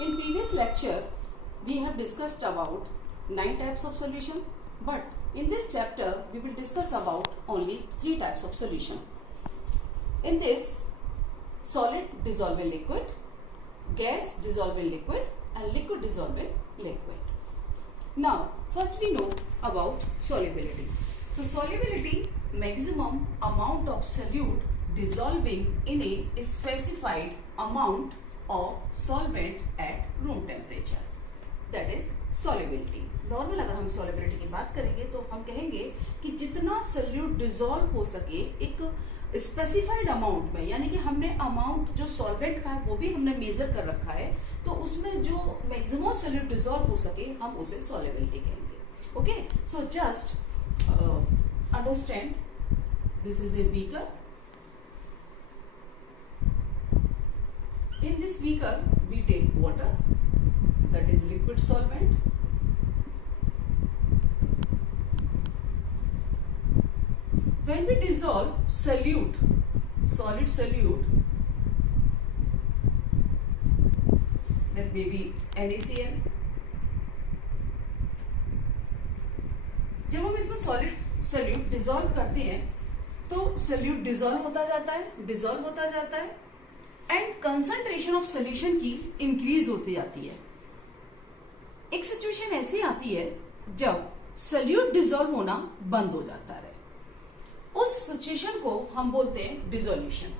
In previous lecture, we have discussed about 9 types of solution, but in this chapter, we will discuss about only 3 types of solution. In this, solid dissolve in liquid, gas dissolve in liquid, and liquid dissolve in liquid. Now, first we know about solubility. So, solubility, maximum amount of solute dissolving in a specified amount of solvent at room temperature. That is solubility. Normal अगर हम solubility की बात करेंगे तो हम कहेंगे कि जितना solute dissolve हो सके एक स्पेसिफाइड अमाउंट में, यानी कि हमने अमाउंट जो सॉल्वेंट का है वो भी हमने मेजर कर रखा है, तो उसमें जो मैक्सिमम सोल्यूट डिसॉल्व हो सके हम उसे सॉल्युबिलिटी कहेंगे. Okay, so just understand, this is a beaker. In this beaker we take water, that is liquid solvent. When we dissolve solute, solid solute, that may be NaCl. जब हम इसमें solid solute dissolve करते हैं तो solute dissolve होता जाता है and concentration of solution की इंक्रीज होती जाती है. एक सिचुएशन ऐसी आती है जब सोल्यूट डिसॉल्व होना बंद हो जाता है. उस सिचुएशन को हम बोलते हैं डिसोल्यूशन.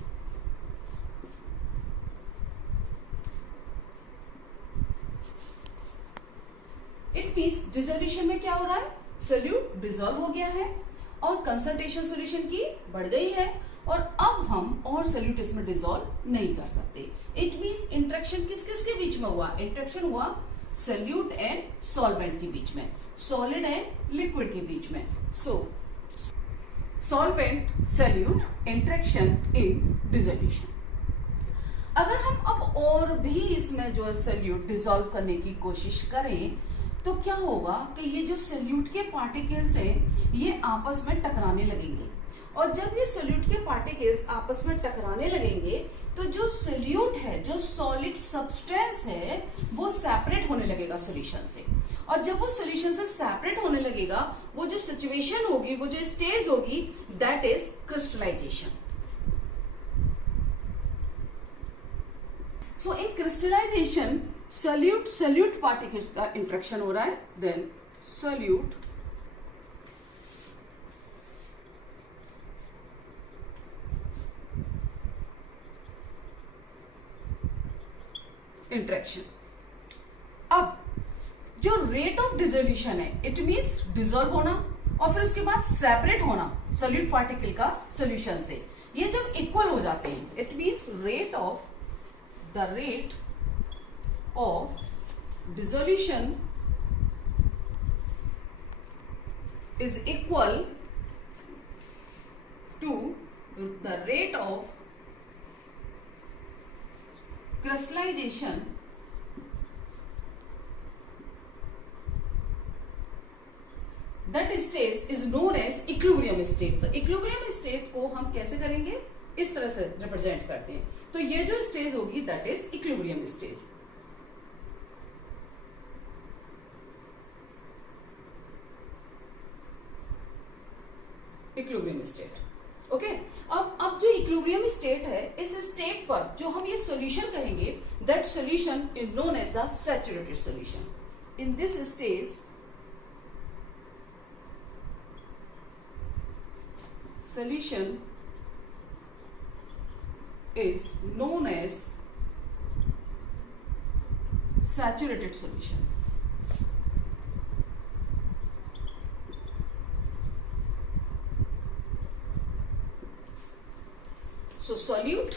इट मींस डिसोल्यूशन में क्या हो रहा है, सोल्यूट डिसॉल्व हो गया है और कंसंट्रेशन सॉल्यूशन की बढ़ गई है और अब हम और सोल्यूट इसमें डिसॉल्व नहीं कर सकते. इट मींस इंटरेक्शन किस किस के बीच में हुआ, इंटरेक्शन हुआ सोल्यूट एंड सॉल्वेंट के बीच में, सॉलिड एंड लिक्विड के बीच में. So solvent solute interaction in dissolution. अगर हम अब और भी इसमें जो है सोल्यूट डिसॉल्व करने की कोशिश करें तो क्या होगा कि ये जो सोल्यूट के पार्टिकल्स हैं ये आपस में टकराने लगेंगे और जब ये सोल्यूट के पार्टिकल्स आपस में टकराने लगेंगे तो जो सोल्यूट है, जो सॉलिड सब्सटेंस है, वो सेपरेट होने लगेगा सॉल्यूशन से. और जब वो सॉल्यूशन से सेपरेट होने लगेगा, वो जो सिचुएशन होगी, वो जो स्टेज होगी, that is crystallization. So in crystallization solute particles का इंटरेक्शन हो रहा है. Then solute interaction. अब जो रेट ऑफ डिसोल्यूशन है, इट मींस डिसॉल्व होना और फिर उसके बाद सेपरेट होना सोल्यूट पार्टिकल का सॉल्यूशन से, ये जब इक्वल हो जाते हैं, it means rate of dissolution is equal to the rate of crystallization that stage is known as equilibrium state. तो equilibrium state को हम कैसे करेंगे, इस तरह से रिप्रेजेंट करते हैं. तो ये जो स्टेज होगी that is equilibrium stage. Equilibrium state. Okay, अब जो इक्विलिब्रियम स्टेट है, इस स्टेट पर जो हम ये सॉल्यूशन कहेंगे, that solution is known as the saturated solution. In this stage solution is known as saturated solution. So solute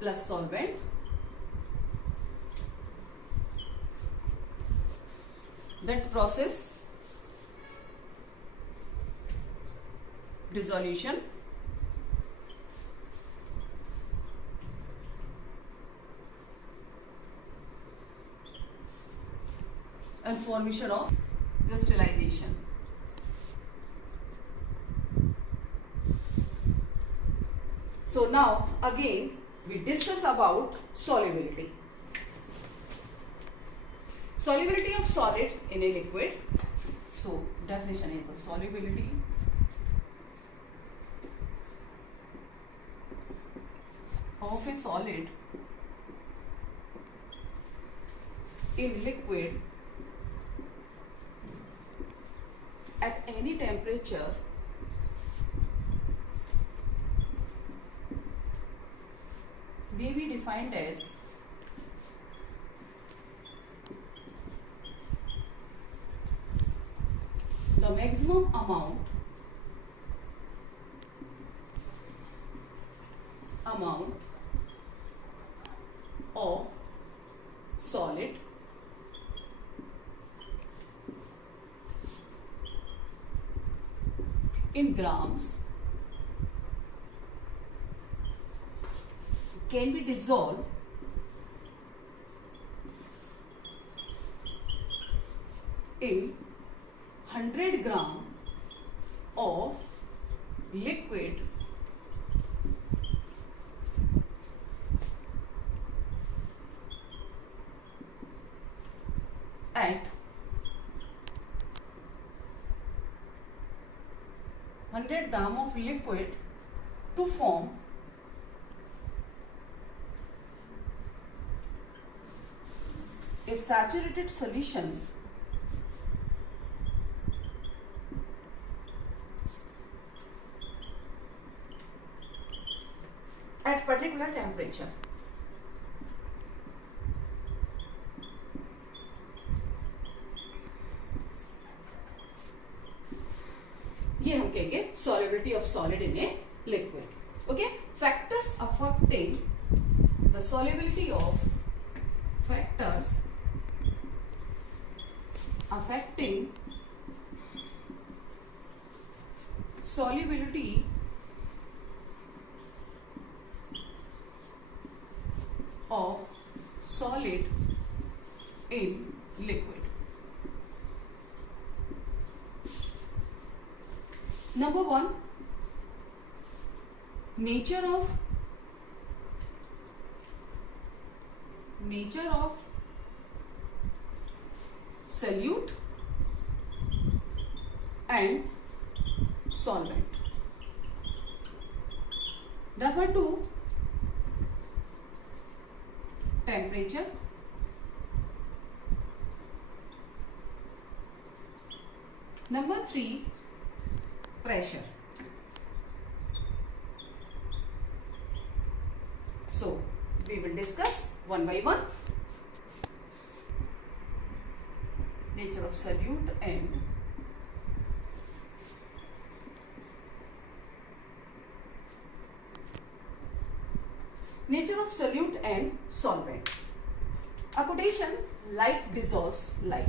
plus solvent, that process dissolution and formation of crystallization. So now again we discuss about solubility. Solubility of solid in a liquid. So definition है तो solubility of a solid in liquid at any temperature may be defined as the maximum amount of solid in grams can be dissolved in 100 gram of liquid at 100 gram of liquid to form a saturated solution at particular temperature. ये हम कहेंगे solubility of solid in a liquid. Okay, factors affecting the solubility of solubility of solid in liquid. Number one, nature of solute and solvent. Number two, temperature. Number three, pressure. So we will discuss one by one. Nature of solute and solvent. A quotation: like dissolves like.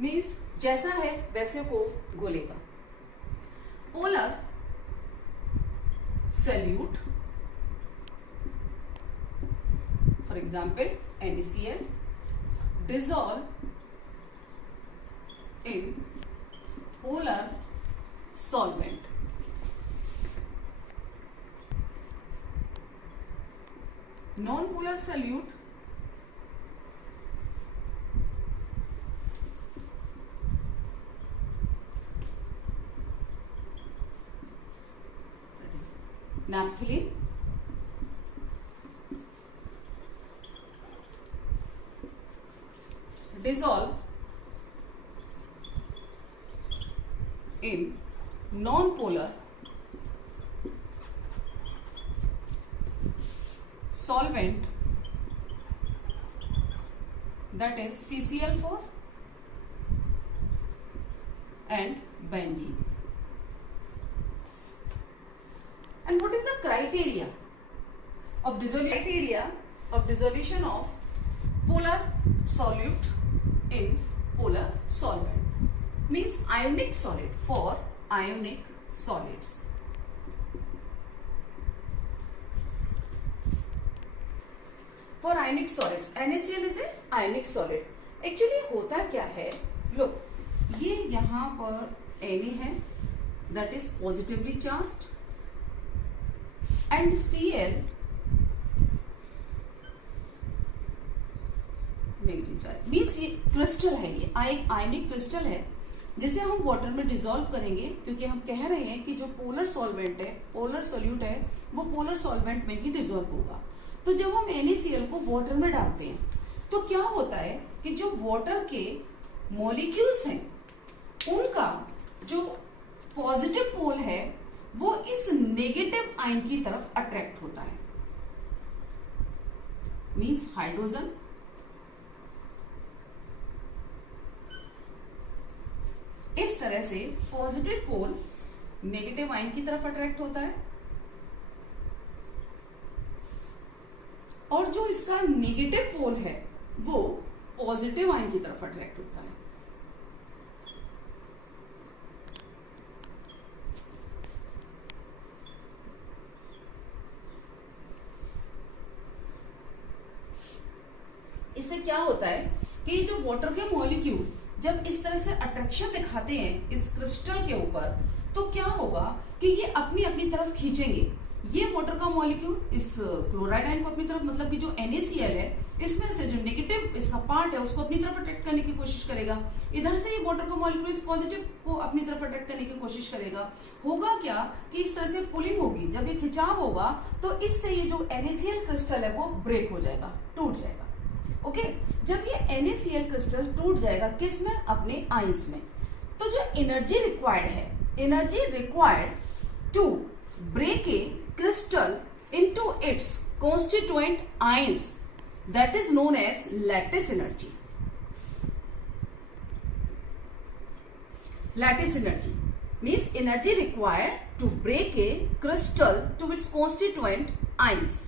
Means जैसा है वैसे को घोलेगा. Polar solute, for example NaCl, dissolve in polar solvent. Non-polar solute naphthalene, dissolve in non-polar solvent, that is CCl4 and benzene. And what is the criteria of dissolution of polar solute in polar solvent? Means ionic solid, for ionic solids. For ionic solids, NaCl is a ionic solid. Actually होता क्या है, look, ये यहाँ पर Na है, that is positively charged, and Cl negative charge. Means ये crystal है, ये आयनिक क्रिस्टल है जिसे हम वाटर में डिसॉल्व करेंगे, क्योंकि हम कह रहे हैं कि जो पोलर सॉल्वेंट है, पोलर सोल्यूट है, वो पोलर सॉल्वेंट में ही डिसॉल्व होगा। तो जब हम NaCl को वाटर में डालते हैं तो क्या होता है कि जो वाटर के मॉलिक्यूल्स हैं उनका जो पॉजिटिव पोल है वो इस नेगेटिव आयन की तरफ अट्रैक्ट होता है। मीन्स हाइड्रोजन इस तरह से पॉजिटिव पोल नेगेटिव आयन की तरफ अट्रैक्ट होता है, और जो इसका नेगेटिव पोल है वो पॉजिटिव आयन की तरफ अट्रैक्ट होता है। इससे क्या होता है कि जो वाटर के मॉलिक्यूल जब इस तरह से अट्रैक्शन दिखाते हैं इस क्रिस्टल के ऊपर, तो क्या होगा कि ये अपनी अपनी तरफ खींचेंगे। ये वाटर का मॉलिक्यूल इस क्लोराइड आयन को अपनी तरफ, मतलब कि जो NaCl है इसमें से जो नेगेटिव इसका पार्ट है उसको अपनी तरफ अट्रैक्ट करने की कोशिश करेगा। इधर से ये वाटर का मॉलिक्यूल इस पॉजिटिव को अपनी तरफ अट्रैक्ट करने की कोशिश करेगा। होगा क्या कि इस तरह से पुलिंग होगी, जब ये खिंचाव होगा तो इससे ये जो NaCl क्रिस्टल है वो ब्रेक हो जाएगा, टूट जाएगा। ओके जब ये NaCl क्रिस्टल टूट जाएगा किस में, अपने आयंस में, तो जो एनर्जी रिक्वायर्ड है, energy required to break a crystal into its constituent ions, that is known as lattice energy. Lattice energy means energy required to break a crystal to its constituent ions,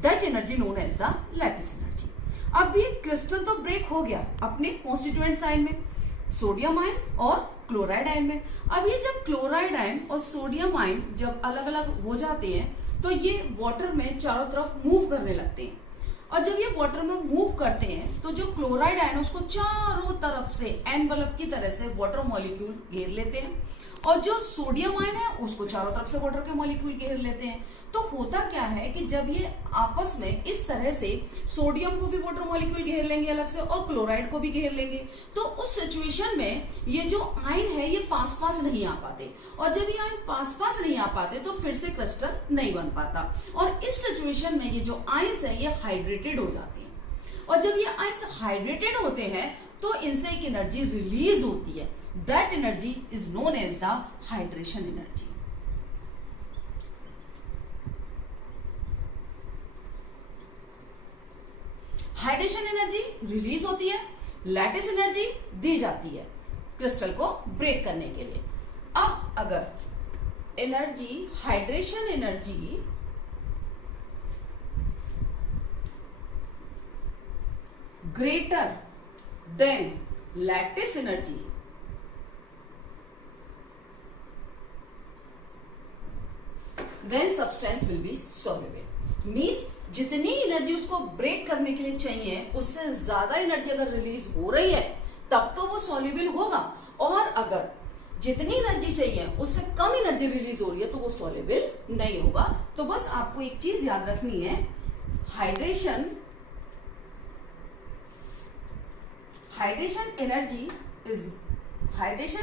that energy known as the lattice energy. अब ये crystal तो break हो गया अपने constituents ion में, sodium ion और chloride ion में। अब ये जब क्लोराइड आयन और सोडियम आयन जब अलग अलग हो जाते हैं तो ये वाटर में चारों तरफ मूव करने लगते हैं, और जब ये वाटर में मूव करते हैं तो जो क्लोराइड आयन उसको चारों तरफ से एनवलप की तरह से वाटर मॉलिक्यूल घेर लेते हैं, और जो सोडियम आयन है उसको चारों तरफ से वाटर के मॉलिक्यूल घेर लेते हैं। तो होता क्या है कि जब ये आपस में इस तरह से सोडियम को भी वाटर मॉलिक्यूल घेर लेंगे अलग से और क्लोराइड को भी घेर लेंगे, तो उस सिचुएशन में ये जो आयन है ये पास पास नहीं आ पाते, और जब ये आयन पास पास नहीं आ पाते तो फिर से क्रिस्टल नहीं बन पाता, और इस सिचुएशन में ये जो आयंस है ये हाइड्रेटेड हो जाते हैं, और जब ये आयंस हाइड्रेटेड होते हैं तो इनसे एक एनर्जी रिलीज होती है, that energy is known as the hydration energy. Hydration energy release होती है, लैटिस एनर्जी दी जाती है क्रिस्टल को ब्रेक करने के लिए। अब अगर energy, hydration energy greater than lattice energy, then substance will be soluble. Means जितनी एनर्जी उसको ब्रेक करने के लिए चाहिए उससे ज्यादा एनर्जी अगर रिलीज हो रही है तब तो वो सॉल्युबल होगा, और अगर जितनी एनर्जी चाहिए उससे कम एनर्जी रिलीज हो रही है तो वो सॉल्युबल नहीं होगा। तो बस आपको एक चीज याद रखनी है, hydration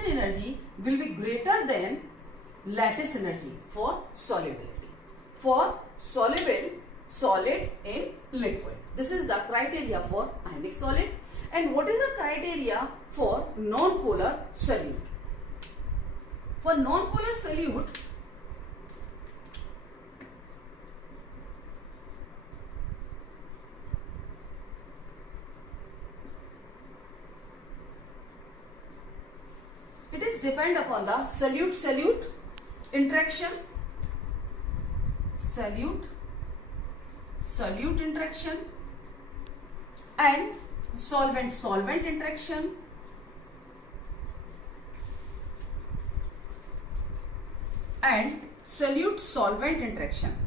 energy will be greater than lattice energy for solubility, for soluble solid in liquid. This is the criteria for ionic solid. And what is the criteria for non-polar solute? For non-polar solute, it is depend upon the solute-solute interaction, solute interaction, and solvent interaction, and solute solvent interaction.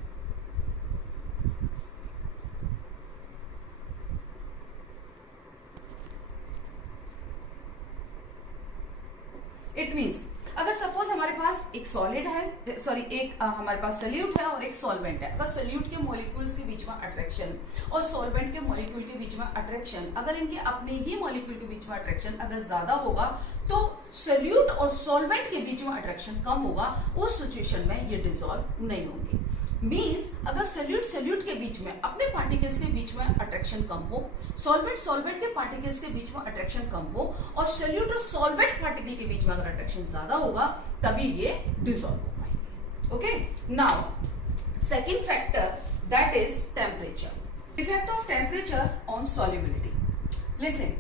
It means अगर suppose हमारे पास एक solid है, sorry एक हमारे पास solute है और एक solvent है, अगर सोल्यूट के मॉलिक्यूल्स के बीच में अट्रैक्शन और सॉल्वेंट के मॉलिक्यूल के बीच में अट्रैक्शन, अगर इनके अपने ही मॉलिक्यूल के बीच में अट्रैक्शन अगर ज्यादा होगा तो सोल्यूट और सॉल्वेंट के बीच में अट्रैक्शन कम होगा, उस सिचुएशन में ये डिसॉल्व नहीं होंगे। मीन्स अगर सोल्यूट के बीच में अपने पार्टिकल्स के बीच में अट्रैक्शन कम हो, सॉल्वेंट के पार्टिकल्स के बीच में अट्रैक्शन कम हो और सोल्यूट और सॉल्वेंट पार्टिकल के बीच में अगर अट्रैक्शन ज्यादा होगा तभी ये डिसॉल्व हो पाएंगे। Okay, now second factor that is temperature. Effect of temperature on solubility. Listen,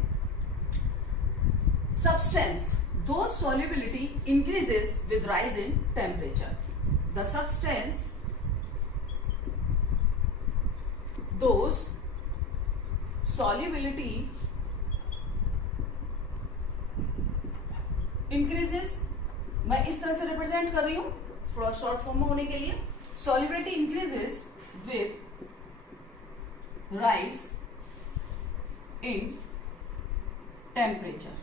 substance those solubility increases with rise in temperature. The substance those solubility increases, मैं इस तरह से रिप्रेजेंट कर रही हूं थोड़ा शॉर्ट फॉर्म में होने के लिए। solubility increases with rise in temperature.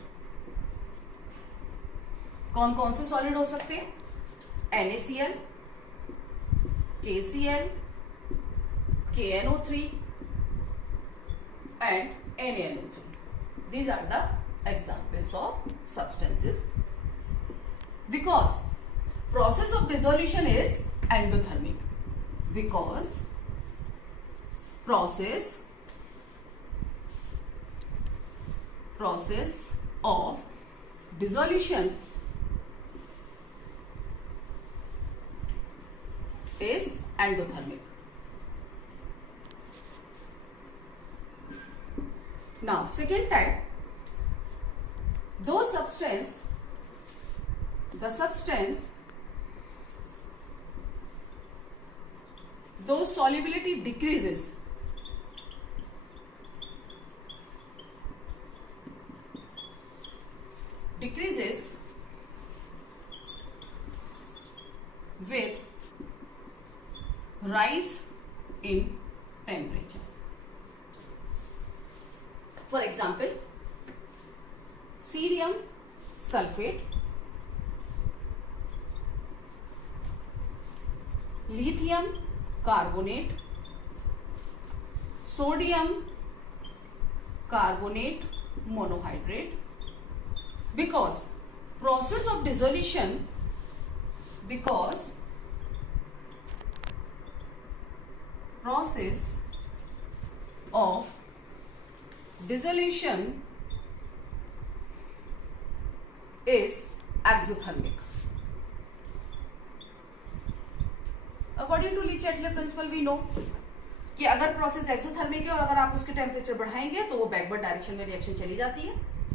कौन कौन से सॉलिड हो सकते हैं? NaCl, KCl, KNO3 and NaNO3. These are the examples of substances. Because process of dissolution is endothermic. Because process of dissolution is endothermic. Now second type, those substance, those solubility decreases with rise in temperature. For example, cerium sulfate, lithium carbonate, sodium carbonate monohydrate. Because process of dissolution is exothermic. According to Lee-Chatelain principle we know कि अगर process exothermic है और अगर आप उसके temperature बढ़ाएंगे तो वो बैकवर्ड डायरेक्शन में रिएक्शन चली जाती है।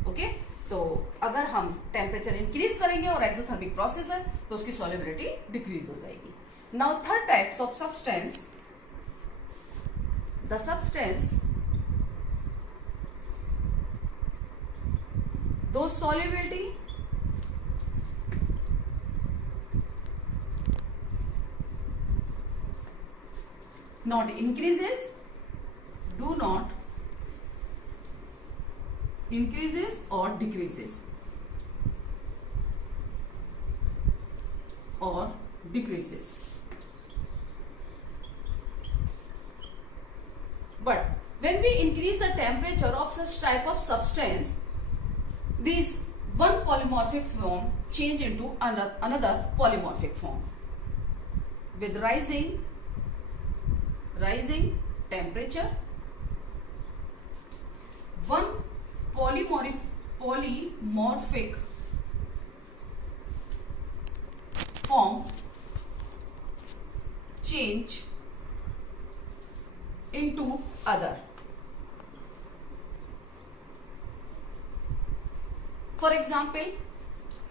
ओके, तो अगर हम टेम्परेचर इंक्रीज करेंगे और एक्सोथर्मिक प्रोसेस है तो उसकी सॉल्युबिलिटी डिक्रीज हो जाएगी। Now third types of substance, the substance दो solubility not increases, do not increases or decreases but when we increase the temperature of such type of substance, this one polymorphic form change into another polymorphic form. With rising temperature, one polymorphic form change into other. For example,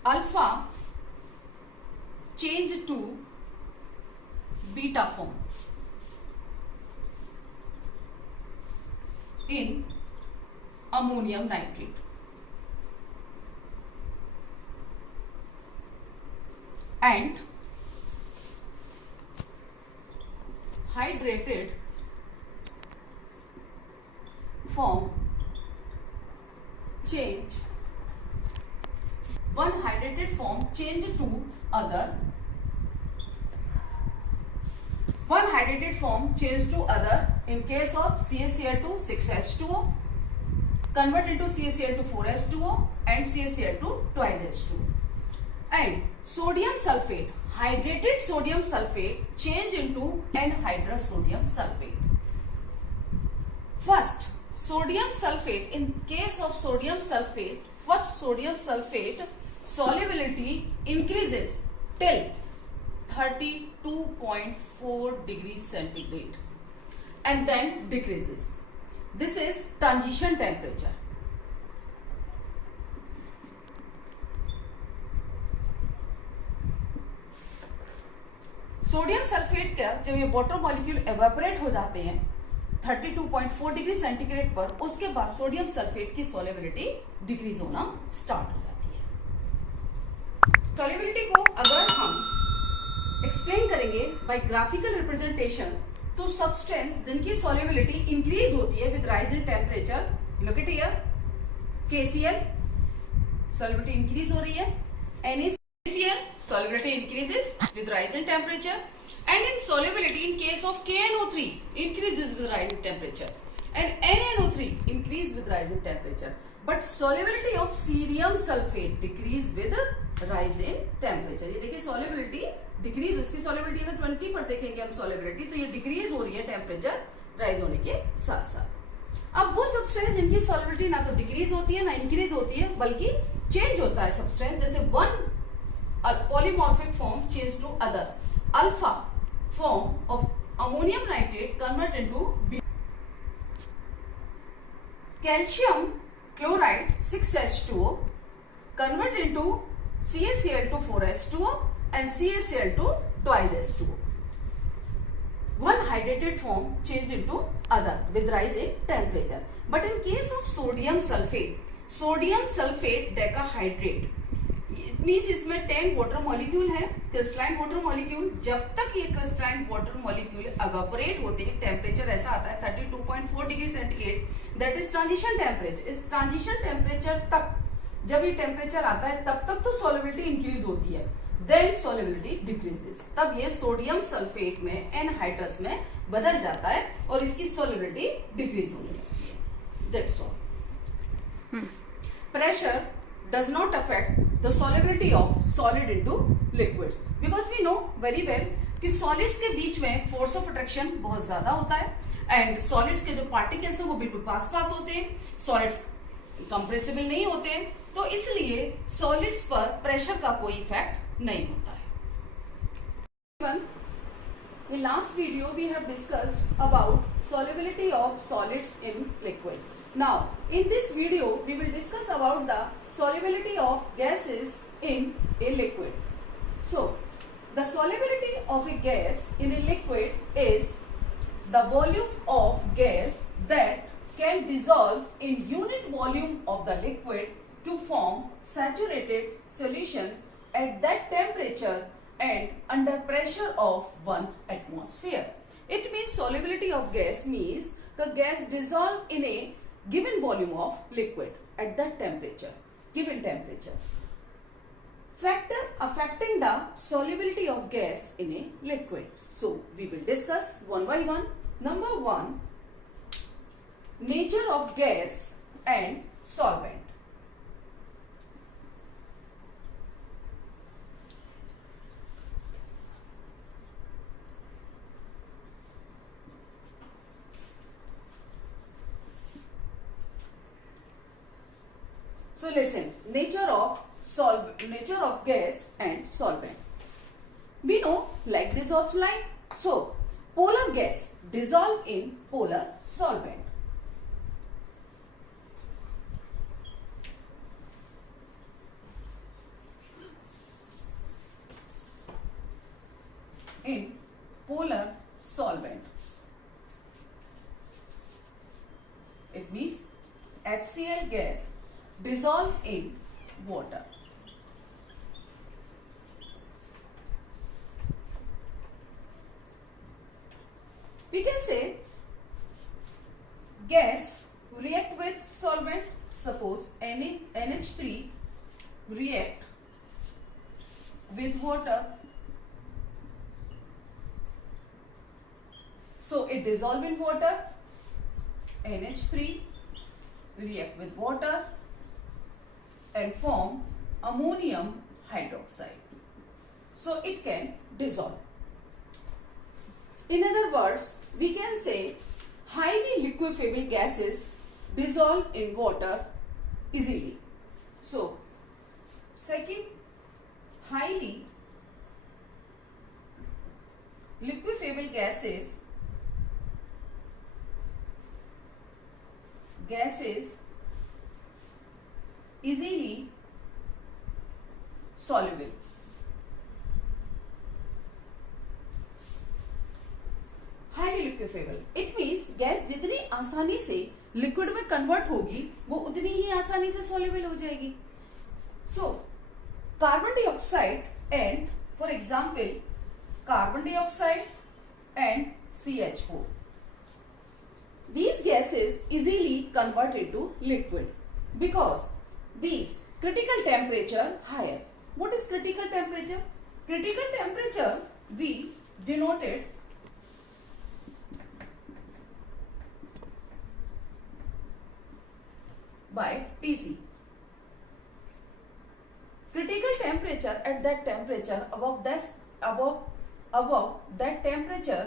alpha change to beta form in ammonium nitrate. And hydrated form change one hydrated form change to other. One hydrated form change to other in case of CaCl2 6H2O convert into CaCl2 4H2O and CaCl2 twice H2O. And sodium sulfate, hydrated sodium sulfate change into anhydrous sodium sulfate. First, sodium sulfate, in case of sodium sulfate, first sodium sulfate solubility increases till 32.4 degrees centigrade and then decreases. This is transition temperature. Sodium sulphate का जब ये water molecule evaporate हो जाते हैं 32.4 degree centigrade पर, उसके बाद sodium sulphate की सॉल्युबिलिटी डिक्रीज होना स्टार्ट हो जाती है. सॉल्युबिलिटी को अगर हम एक्सप्लेन करेंगे बाय ग्राफिकल रिप्रेजेंटेशन, तो सब्सटेंस जिनकी सॉल्युबिलिटी इंक्रीज होती है with rise in temperature, look at here, KCl solubility increase हो रही है, NaCl solubility increases with rise in temperature, and in solubility in case of KNO3 increases with rise in temperature and NaNO3 increase with rise in temperature, but solubility of cerium sulfate decrease with rise in temperature. ये देखिए solubility decrease, उसकी solubility अगर 20 पर देखेंगे हम solubility, तो ये decrease हो रही है टेम्परेचर राइज होने के साथ साथ. अब वो सब्सटेंस जिनकी solubility ना तो डिक्रीज होती है ना इंक्रीज होती है, बल्कि चेंज होता है सब्सटेंस, जैसे one polymorphic form change to other, alpha form of ammonium nitrate convert into calcium chloride 6H2O convert into CaCl2 4H2O and CaCl2 twice H2O. One hydrated form change into other with rise in temperature. But in case of sodium sulfate decahydrate, means इसमें 10 water molecule है, crystalline water molecule. जब तक ये crystalline water molecule evaporate होते हैं, temperature ऐसा आता है 32.4 degree centigrade, that is transition temperature. इस ट्रांजिशन टेम्परेचर तक जब ये टेम्परेचर आता है तब तक तो सॉल्युबिलिटी इंक्रीज होती है, देन सॉल्युबिलिटी डिक्रीजेस. तब ये सोडियम सल्फेट में एनहाइड्रस में बदल जाता है और इसकी सॉल्युबिलिटी डिक्रीज होने लगती है. That's all. Pressure does not affect the solubility of solid into liquids, because we know very well कि solids के बीच में force of attraction बहुत ज्यादा होता है and solids के जो particles हैं वो बिल्कुल पास पास होते हैं, solids compressible नहीं होते, तो इसलिए solids पर pressure का कोई effect नहीं होता है. In last video we have discussed about solubility of solids in liquid. Now, in this video, we will discuss about the solubility of gases in a liquid. So, the solubility of a gas in a liquid is the volume of gas that can dissolve in unit volume of the liquid to form saturated solution at that temperature and under pressure of 1 atmosphere. It means solubility of gas means the gas dissolve in a given volume of liquid at that temperature, given temperature. Factor affecting the solubility of gas in a liquid. So, we will discuss one by one. Number 1, nature of gas and solvent. So listen, nature of gas and solvent. We know like dissolves like. So polar gas dissolve in polar solvent. In polar solvent, it means HCl gas dissolve in water. We can say gas react with solvent. Suppose NH3 react with water. So it dissolve in water, NH3 react with water and form ammonium hydroxide. So it can dissolve. In other words, we can say highly liquefiable gases dissolve in water easily. So, second, highly liquefiable gases easily soluble. Highly liquefiable, it means gas जितनी आसानी से liquid में convert होगी वो उतनी ही आसानी से soluble हो जाएगी. So carbon dioxide and for example carbon dioxide and CH4, these gases easily convert into liquid because these critical temperature higher. What is critical temperature? Critical temperature we denoted by Tc. Critical temperature, at that temperature, above that temperature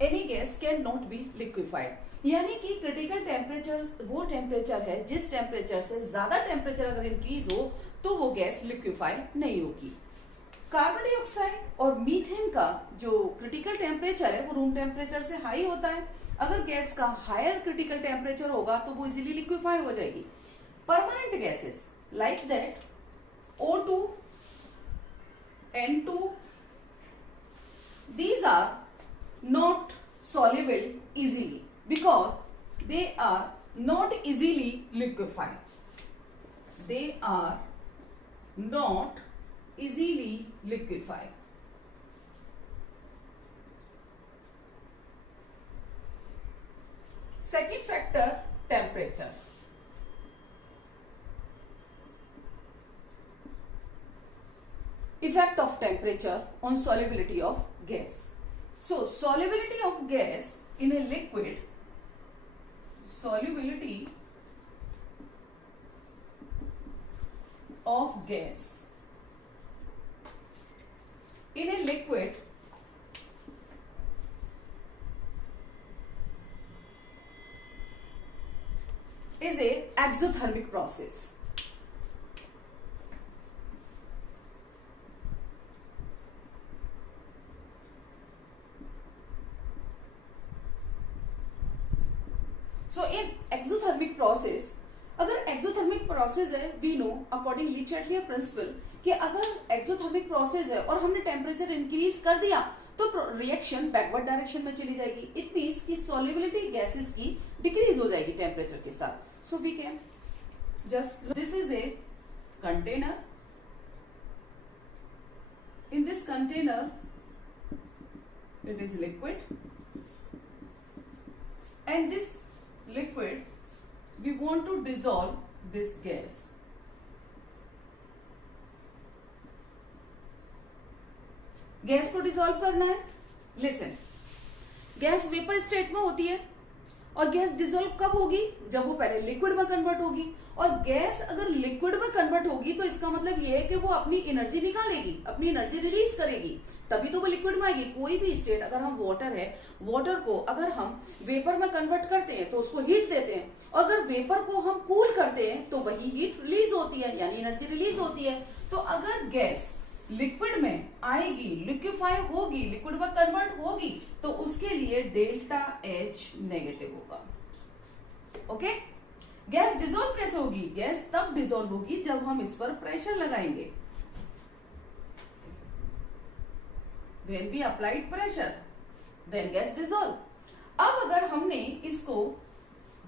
any gas cannot be liquefied. यानी कि critical temperature वो temperature है जिस temperature से ज्यादा temperature अगर increase हो तो वो गैस लिक्विफाई नहीं होगी. कार्बन डाइऑक्साइड और मीथेन का जो क्रिटिकल टेम्परेचर है वो रूम टेम्परेचर से हाई होता है. अगर गैस का हायर क्रिटिकल टेम्परेचर होगा तो वो इजीली लिक्विफाई हो जाएगी. Permanent gases like that O2, N2, these are not soluble easily because they are not easily liquefied. They are not easily liquefied. Second factor, temperature. Effect of temperature on solubility of gas. So solubility of gas in a liquid, solubility of gas in a liquid is a exothermic process. So in exothermic process, अगर exothermic process है, we know according to Le principle कि अगर exothermic process है और हमने temperature increase कर दिया तो रिएक्शन बैकवर्ड डायरेक्शन में चली जाएगी. इट मीन्स कि सॉल्युबिलिटी गैसेस की डिक्रीज हो जाएगी टेम्परेचर के साथ. So we can just, this is a container. In this container it is liquid and this liquid we want to dissolve this gas. Gas को डिसॉल्व करना है. Listen, gas vapour state में होती है और गैस डिसॉल्व कब होगी? जब वो पहले लिक्विड में कन्वर्ट होगी. और गैस अगर लिक्विड में कन्वर्ट होगी तो इसका मतलब ये है कि वो अपनी एनर्जी निकालेगी, अपनी एनर्जी रिलीज करेगी, तभी तो वो लिक्विड में आएगी. कोई भी स्टेट, अगर हम वाटर है, वाटर को अगर हम वेपर में कन्वर्ट करते हैं तो उसको हीट देते हैं, और अगर वेपर को हम कूल करते हैं तो वही हीट रिलीज होती है, यानी एनर्जी रिलीज होती है. तो अगर गैस लिक्विड में आएगी, लिक्विफाई होगी, लिक्विड में कन्वर्ट होगी, तो उसके लिए डेल्टा H नेगेटिव होगा. ओके. गैस डिसॉल्व कैसे होगी? गैस तब डिसॉल्व होगी जब हम इस पर प्रेशर लगाएंगे. When we applied pressure, then gas dissolve. अब अगर हमने इसको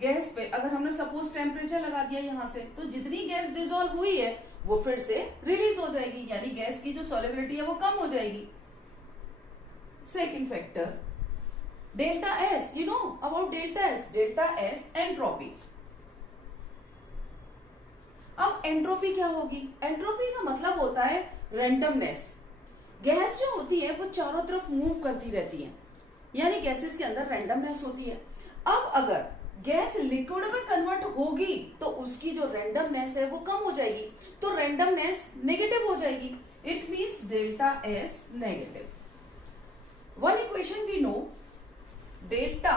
गैस पे, अगर हमने सपोज टेम्परेचर लगा दिया यहां से, तो जितनी गैस डिसॉल्व हुई है वो फिर से रिलीज हो जाएगी, यानी गैस की जो सॉल्युबिलिटी है वो कम हो जाएगी. Second factor, delta S. You know about delta S. Delta S entropy. अब एंट्रोपी क्या होगी? एंट्रोपी का मतलब होता है रैंडमनेस. गैस जो होती है वो चारों तरफ मूव करती रहती है, यानी गैसेस के अंदर रैंडमनेस होती है। अब अगर गैस लिक्विड में कन्वर्ट होगी तो उसकी जो रैंडमनेस है वो कम हो जाएगी, तो रैंडमनेस नेगेटिव हो जाएगी। It means delta S negative. One equation we know, delta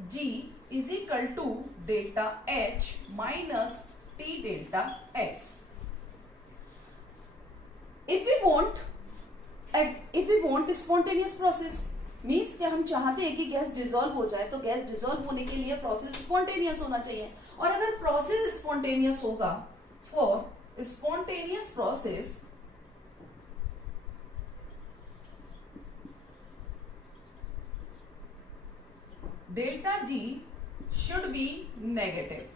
G is equal to delta H minus T delta S. if we want spontaneous process means कि हम चाहते हैं कि गैस डिसॉल्व हो जाए, तो गैस डिसॉल्व होने के लिए प्रोसेस स्पॉन्टेनियस होना चाहिए। और अगर प्रोसेस स्पॉन्टेनियस होगा, for spontaneous process delta G should be negative.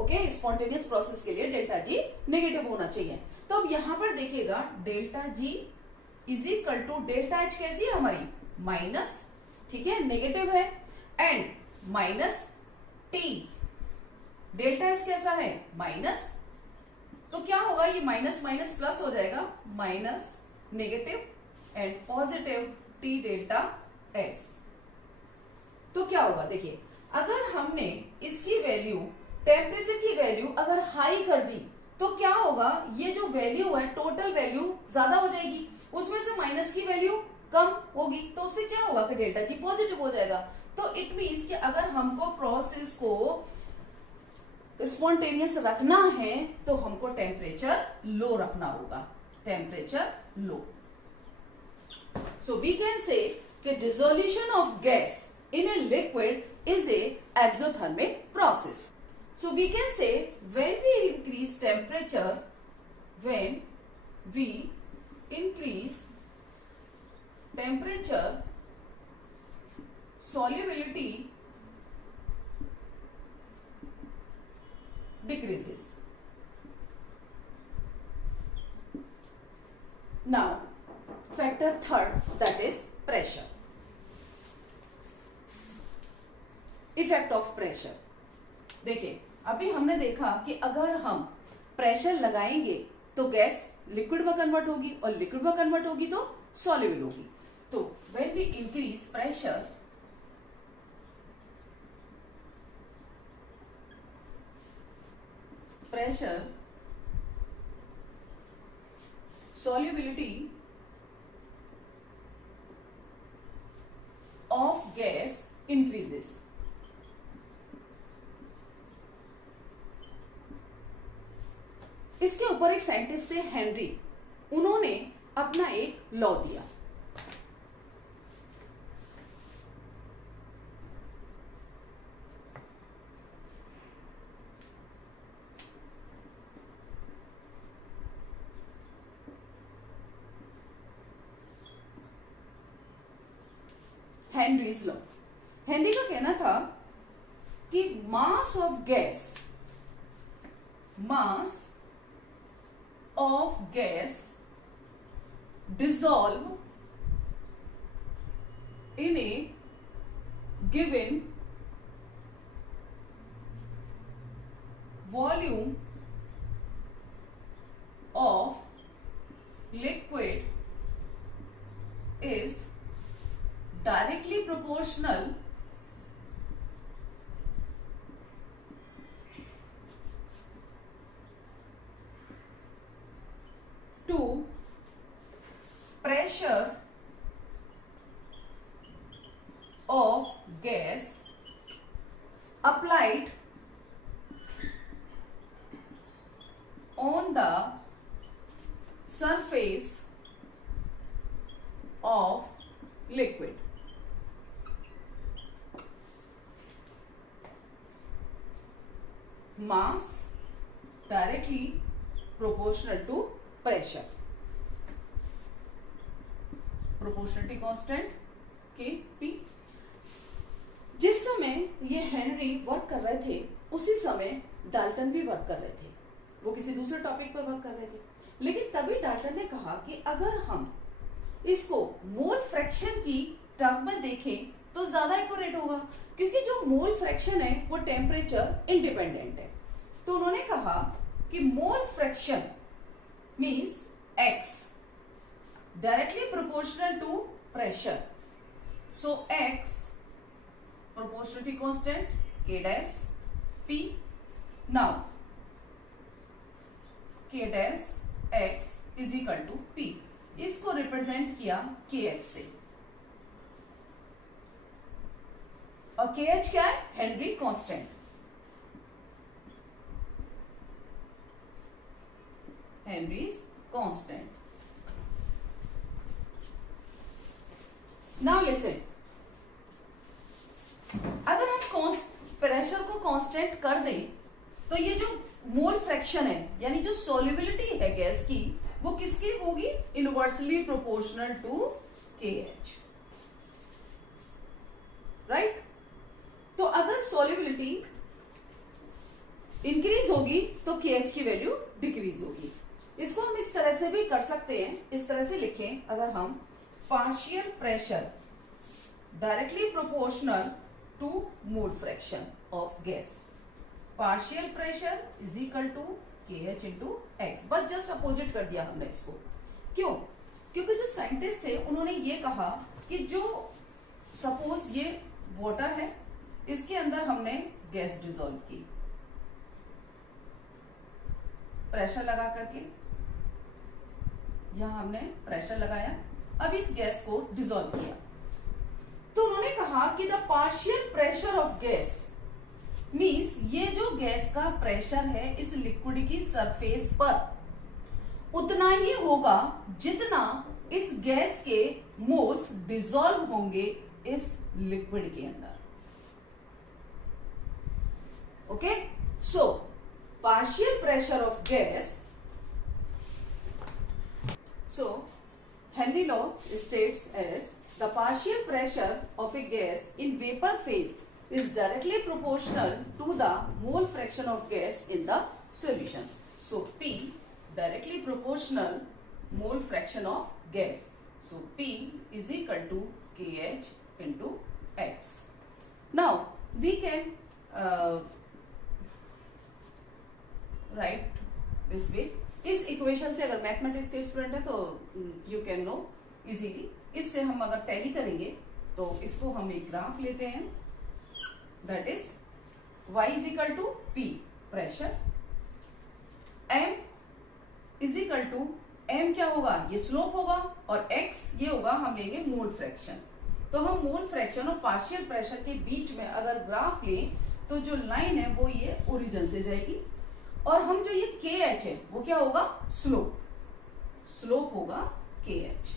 Okay, spontaneous process के लिए डेल्टा जी नेगेटिव होना चाहिए। तो अब यहां पर देखिएगा delta G is equal to delta H कैसी है हमारी, माइनस, ठीक है, नेगेटिव है, and minus T. Delta S कैसा है, माइनस, तो क्या होगा, ये माइनस माइनस प्लस हो जाएगा, minus negative and positive T delta S. तो क्या होगा, देखिए अगर हमने इसकी वैल्यू, टेम्परेचर की वैल्यू अगर हाई कर दी तो क्या होगा, ये जो वैल्यू है टोटल वैल्यू ज्यादा हो जाएगी, उसमें से माइनस की वैल्यू कम होगी, तो उससे क्या होगा कि डेल्टा जी पॉजिटिव हो जाएगा। तो इट मींस कि अगर हमको प्रोसेस को स्पॉन्टेनियस रखना है तो हमको टेम्परेचर लो रखना होगा, temperature low. So we can say कि dissolution of gas in a liquid is a exothermic process. So we can say when we increase temperature, solubility decreases. Now factor third, that is pressure. Effect of pressure. देखिए अभी हमने देखा कि अगर हम pressure लगाएंगे तो गैस लिक्विड में कन्वर्ट होगी, और लिक्विड में कन्वर्ट होगी तो सॉल्युबल होगी। तो when we increase pressure solubility of gas increases. इसके ऊपर एक साइंटिस्ट थे हेनरी, उन्होंने अपना एक लॉ दिया। Henry's law. हेनरी का कहना था कि mass of gas dissolve in a given volume of liquid is directly proportional to pressure of gas applied on the surface of liquid. Mass directly proportional to pressure, proportionality constant Kp। जिस समय ये Henry work कर रहे थे उसी समय Dalton भी work कर रहे थे, वो किसी दूसरे टॉपिक पर वर्क कर रहे थे। लेकिन तभी डाल्टन ने कहा कि अगर हम इसको मोल फ्रैक्शन की टर्म में देखें तो ज्यादा एक्यूरेट होगा, क्योंकि जो मोल फ्रैक्शन है वो टेम्परेचर इंडिपेंडेंट है। तो उन्होंने कहा कि mole fraction means x directly proportional to pressure. So x proportionality constant k dash p. Now k dash x is equal to p. इसको रिप्रेजेंट किया kh से, और kh क्या है? Henry constant. Henrys constant. Now listen, अगर हम pressure को constant कर दें तो ये जो मोल फ्रैक्शन है, यानी जो सॉल्युबिलिटी है गैस की, वो किसकी होगी? Inversely proportional to KH. Right? तो अगर सॉल्युबिलिटी इंक्रीज होगी तो KH की वैल्यू डिक्रीज होगी. इसको हम इस तरह से भी कर सकते हैं, इस तरह से लिखें, अगर हम partial pressure directly proportional to mole fraction of gas. Partial pressure is equal to KH into X. बस जस्ट अपोजिट कर दिया हमने इसको. क्यों? क्योंकि जो साइंटिस्ट थे उन्होंने ये कहा कि जो सपोज ये वाटर है, इसके अंदर हमने गैस डिसॉल्व की प्रेशर लगा करके, यहां हमने प्रेशर लगाया, अब इस गैस को डिसॉल्व किया. तो उन्होंने कहा कि the partial pressure of gas means ये जो गैस का प्रेशर है इस लिक्विड की सरफेस पर उतना ही होगा जितना इस गैस के मोल्स डिसॉल्व होंगे इस लिक्विड के अंदर. Okay, so partial pressure of gas, so Henry law states as the partial pressure of a gas in vapor phase is directly proportional to the mole fraction of gas in the solution. So P directly proportional mole fraction of gas. So P is equal to KH into X. Now we can write this way. इस equation से अगर mathematics के student है तो you can no easily. इससे हम अगर tally करेंगे तो इसको हम एक ग्राफ लेते हैं, that is y is equal to P pressure, m is equal to m क्या होगा? ये स्लोप होगा, और x ये होगा, हम लेंगे मोल फ्रैक्शन. तो हम मोल फ्रैक्शन और पार्शियल प्रेशर के बीच में अगर ग्राफ लें तो जो लाइन है वो ये ओरिजिन से जाएगी, और हम जो ये KH है वो क्या होगा? स्लोप. स्लोप होगा KH.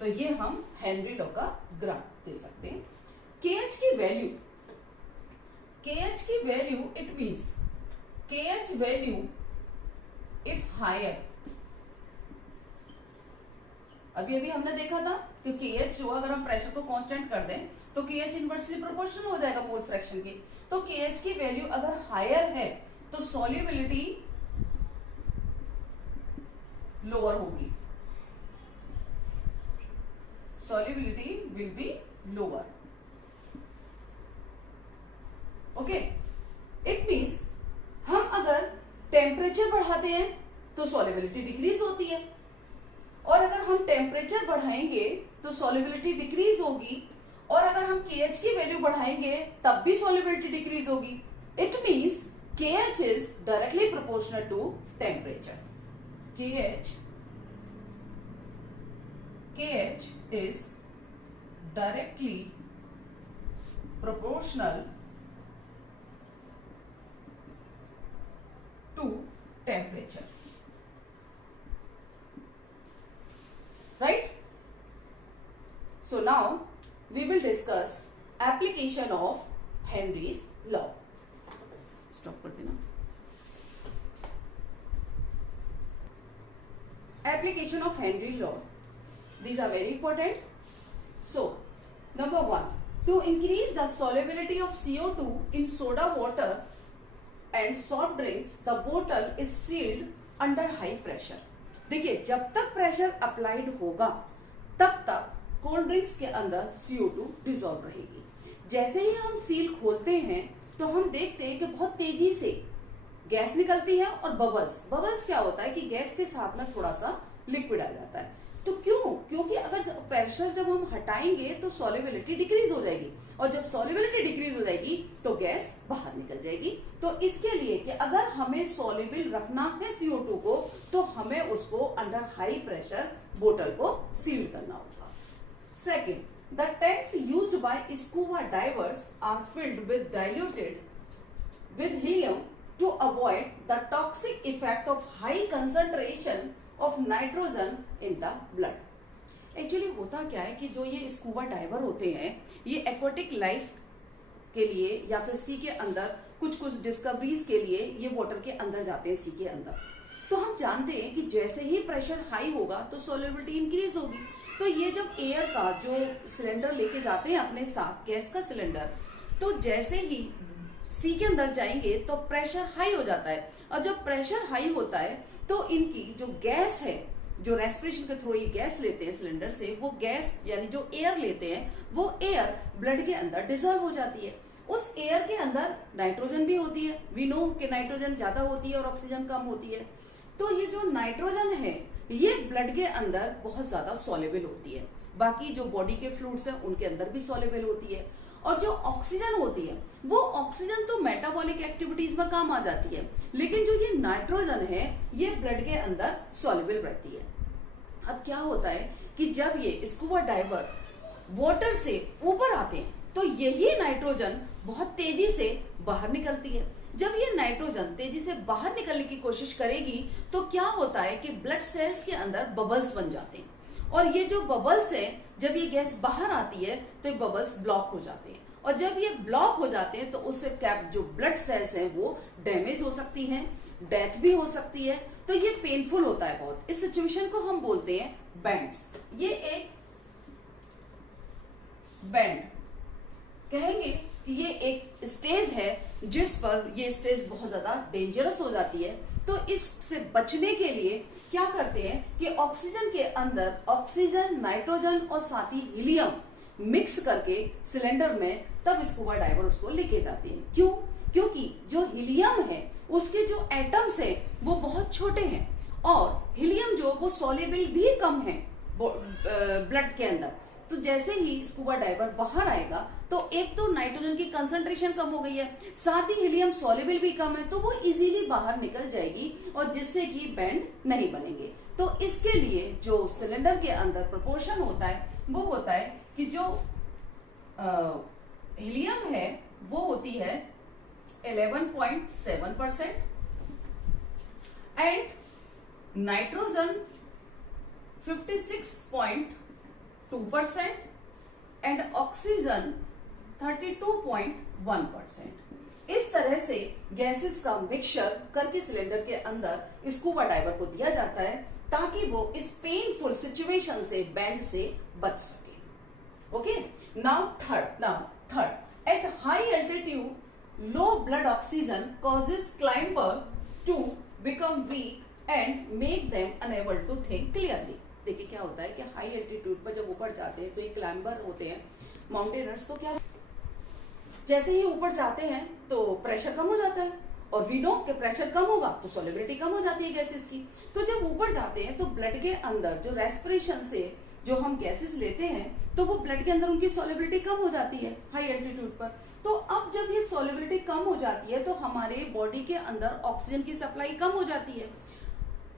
तो ये हम हेनरी लॉ का ग्राफ दे सकते हैं. KH की वैल्यू, KH की value, it means KH value if higher, अभी अभी हमने देखा था कि KH जो अगर हम प्रेशर को कांस्टेंट कर दें तो KH इनवर्सली प्रोपोर्शनल हो जाएगा मोल फ्रैक्शन के. तो KH की वैल्यू अगर हायर है तो सॉल्युबिलिटी लोअर होगी, solubility will be lower. Okay, it means हम अगर टेम्परेचर बढ़ाते हैं तो solubility डिक्रीज होती है, और अगर हम टेम्परेचर बढ़ाएंगे तो solubility डिक्रीज होगी, और अगर हम KH की वैल्यू बढ़ाएंगे तब भी solubility डिक्रीज होगी. It means KH is directly proportional to temperature. KH is directly proportional to temperature. Right? So now we will discuss application of Henry's law. Stop कर देना. Application of Henry's law. These are very important. So, number 1, to increase the solubility of CO2 in soda water and soft drinks, the bottle is sealed under high pressure. देखिए, जब तक pressure applied होगा तब तक cold drinks के अंदर CO2 dissolve रहेगी. जैसे ही हम सील खोलते हैं तो हम देखते हैं कि बहुत तेजी से गैस निकलती है और बबल्स, बबल्स क्या होता है कि गैस के साथ में थोड़ा सा लिक्विड आ जाता है। तो क्योंकि अगर प्रेशर जब हम हटाएंगे तो सॉल्युबिलिटी डिक्रीज हो जाएगी, और जब सॉल्युबिलिटी डिक्रीज हो जाएगी तो गैस बाहर निकल जाएगी। तो इसके लिए कि अगर हमें सॉल्युबल रखना है CO2 को, तो हमें उसको अंडर हाई प्रेशर बोतल को सील करना होगा। Second, the tanks used by scuba divers are filled with diluted with helium to avoid the toxic effect of high concentration of nitrogen in the blood. Actually होता क्या है कि जो ये स्कूबा डाइवर होते हैं, ये एक्वाटिक लाइफ के लिए या फिर सी के अंदर कुछ डिस्कवरीज के लिए ये वाटर के अंदर जाते हैं, सी के अंदर। तो हम जानते हैं कि जैसे ही प्रेशर हाई होगा तो सॉल्युबिलिटी इंक्रीज होगी। तो ये जब एयर का जो सिलेंडर लेके जाते हैं अपने साथ, गैस का सिलेंडर, तो जैसे ही सी के अंदर जाएंगे तो प्रेशर हाई हो जाता है, और जब प्रेशर हाई होता है तो इनकी जो गैस है, जो रेस्पिरेशन के थ्रू ये गैस लेते हैं सिलेंडर से, वो गैस यानी जो एयर लेते हैं वो एयर ब्लड के अंदर डिसॉल्व हो जाती है। उस एयर के अंदर नाइट्रोजन भी होती है, वी नो कि नाइट्रोजन ज्यादा होती है और ऑक्सीजन कम होती है। तो ये जो नाइट्रोजन है ये ब्लड के अंदर बहुत ज्यादा सॉल्युबल होती है, बाकी जो बॉडी के फ्लूइड्स हैं उनके अंदर भी सॉल्युबल होती है। और जो ऑक्सीजन होती है वो ऑक्सीजन तो मेटाबॉलिक एक्टिविटीज में काम आ जाती है, लेकिन जो ये नाइट्रोजन है ये ब्लड के अंदर सॉल्युबल रहती है। अब क्या होता है कि जब ये स्कूबा डाइवर वाटर से ऊपर आते हैं तो यही नाइट्रोजन बहुत तेजी से बाहर निकलती है। जब ये नाइट्रोजन तेजी से बाहर निकलने की कोशिश करेगी तो क्या होता है कि ब्लड सेल्स के अंदर बबल्स बन जाते हैं, और ये जो बबल्स है जब ये गैस बाहर आती है तो ये बबल्स ब्लॉक हो जाते हैं, और जब ये ब्लॉक हो जाते हैं तो उससे कैप जो ब्लड सेल्स हैं वो डैमेज हो सकती हैं, डेथ भी हो सकती है। तो ये पेनफुल होता है बहुत। इस सिचुएशन को हम बोलते हैं बैंड्स। ये एक बैंड कहेंगे कि ये एक स्टेज है जिस पर ये स्टेज बहुत ज्यादा डेंजरस हो जाती है। तो इससे बचने के लिए क्या करते हैं कि ऑक्सीजन के अंदर ऑक्सीजन, नाइट्रोजन और साथ ही हीलियम मिक्स करके सिलेंडर में तब स्कूबा डाइवर उसको लेके जाते हैं। क्यों? क्योंकि जो हीलियम है उसके जो एटम्स है वो बहुत छोटे हैं, और हीलियम जो वो सॉल्युबल भी कम है ब्लड के अंदर। तो जैसे ही स्कूबा डाइवर बाहर आएगा तो एक तो नाइट्रोजन की कंसंट्रेशन कम हो गई है, साथ ही हीलियम सॉल्युबल भी कम है, तो वो इजीली बाहर निकल जाएगी और जिससे कि बैंड नहीं बनेंगे। तो इसके लिए जो सिलेंडर के अंदर प्रोपोर्शन होता है वो होता है कि जो हीलियम है वो होती है 11.7% एंड नाइट्रोजन 56.2% एंड ऑक्सीजन 32.1%। इस तरह से गैसेस का मिक्सचर करके सिलेंडर के अंदर स्कूबा डाइवर को दिया जाता है ताकि वो इस पेनफुल सिचुएशन से, बैंड से बच सके। Okay, now third at high altitude low blood oxygen causes climber to become weak and make them unable to think clearly. देखिए क्या होता है कि हाई एल्टीट्यूड पर जब ऊपर जाते हैं तो ये क्लाइंबर होते हैं, माउंटेनर्स, तो क्या जैसे ही ऊपर जाते हैं तो प्रेशर कम हो जाता है, और वी नो कि प्रेशर कम होगा तो सॉल्युबिलिटी कम हो जाती है गैसेस की। तो जब ऊपर जाते हैं तो ब्लड के अंदर जो रेस्पिरेशन से जो हम गैसेस लेते हैं तो वो ब्लड के अंदर उनकी सॉल्युबिलिटी कम हो जाती है हाई एल्टीट्यूड पर। तो अब जब ये सॉल्युबिलिटी कम हो जाती है तो हमारे बॉडी के अंदर ऑक्सीजन की सप्लाई कम हो जाती है।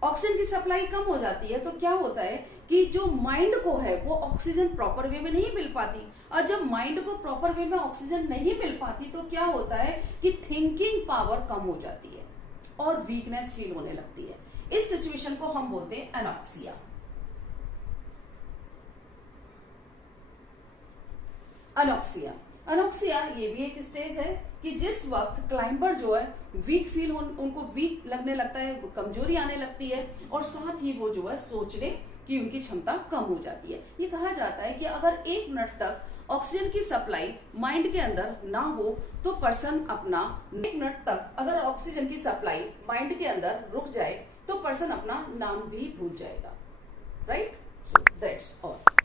ऑक्सीजन की सप्लाई कम हो जाती है तो क्या होता है कि जो माइंड को है वो ऑक्सीजन प्रॉपर वे में नहीं मिल पाती, और जब माइंड को प्रॉपर वे में ऑक्सीजन नहीं मिल पाती तो क्या होता है कि थिंकिंग पावर कम हो जाती है और वीकनेस फील होने लगती है। इस सिचुएशन को हम बोलते हैं एनॉक्सिया। अनॉक्सिया ये भी एक स्टेज है कि जिस वक्त क्लाइंबर जो है वीक फील उनको वीक लगने लगता है, कमजोरी आने लगती है, और साथ ही वो जो है सोचने की उनकी क्षमता कम हो जाती है। ये कहा जाता है कि अगर 1 मिनट तक ऑक्सीजन की सप्लाई माइंड के अंदर ना हो तो पर्सन अपना 1 मिनट तक अगर ऑक्सीजन की सप्लाई माइंड के अंदर रुक जाए तो पर्सन अपना नाम भी भूल जाएगा। Right, that's all.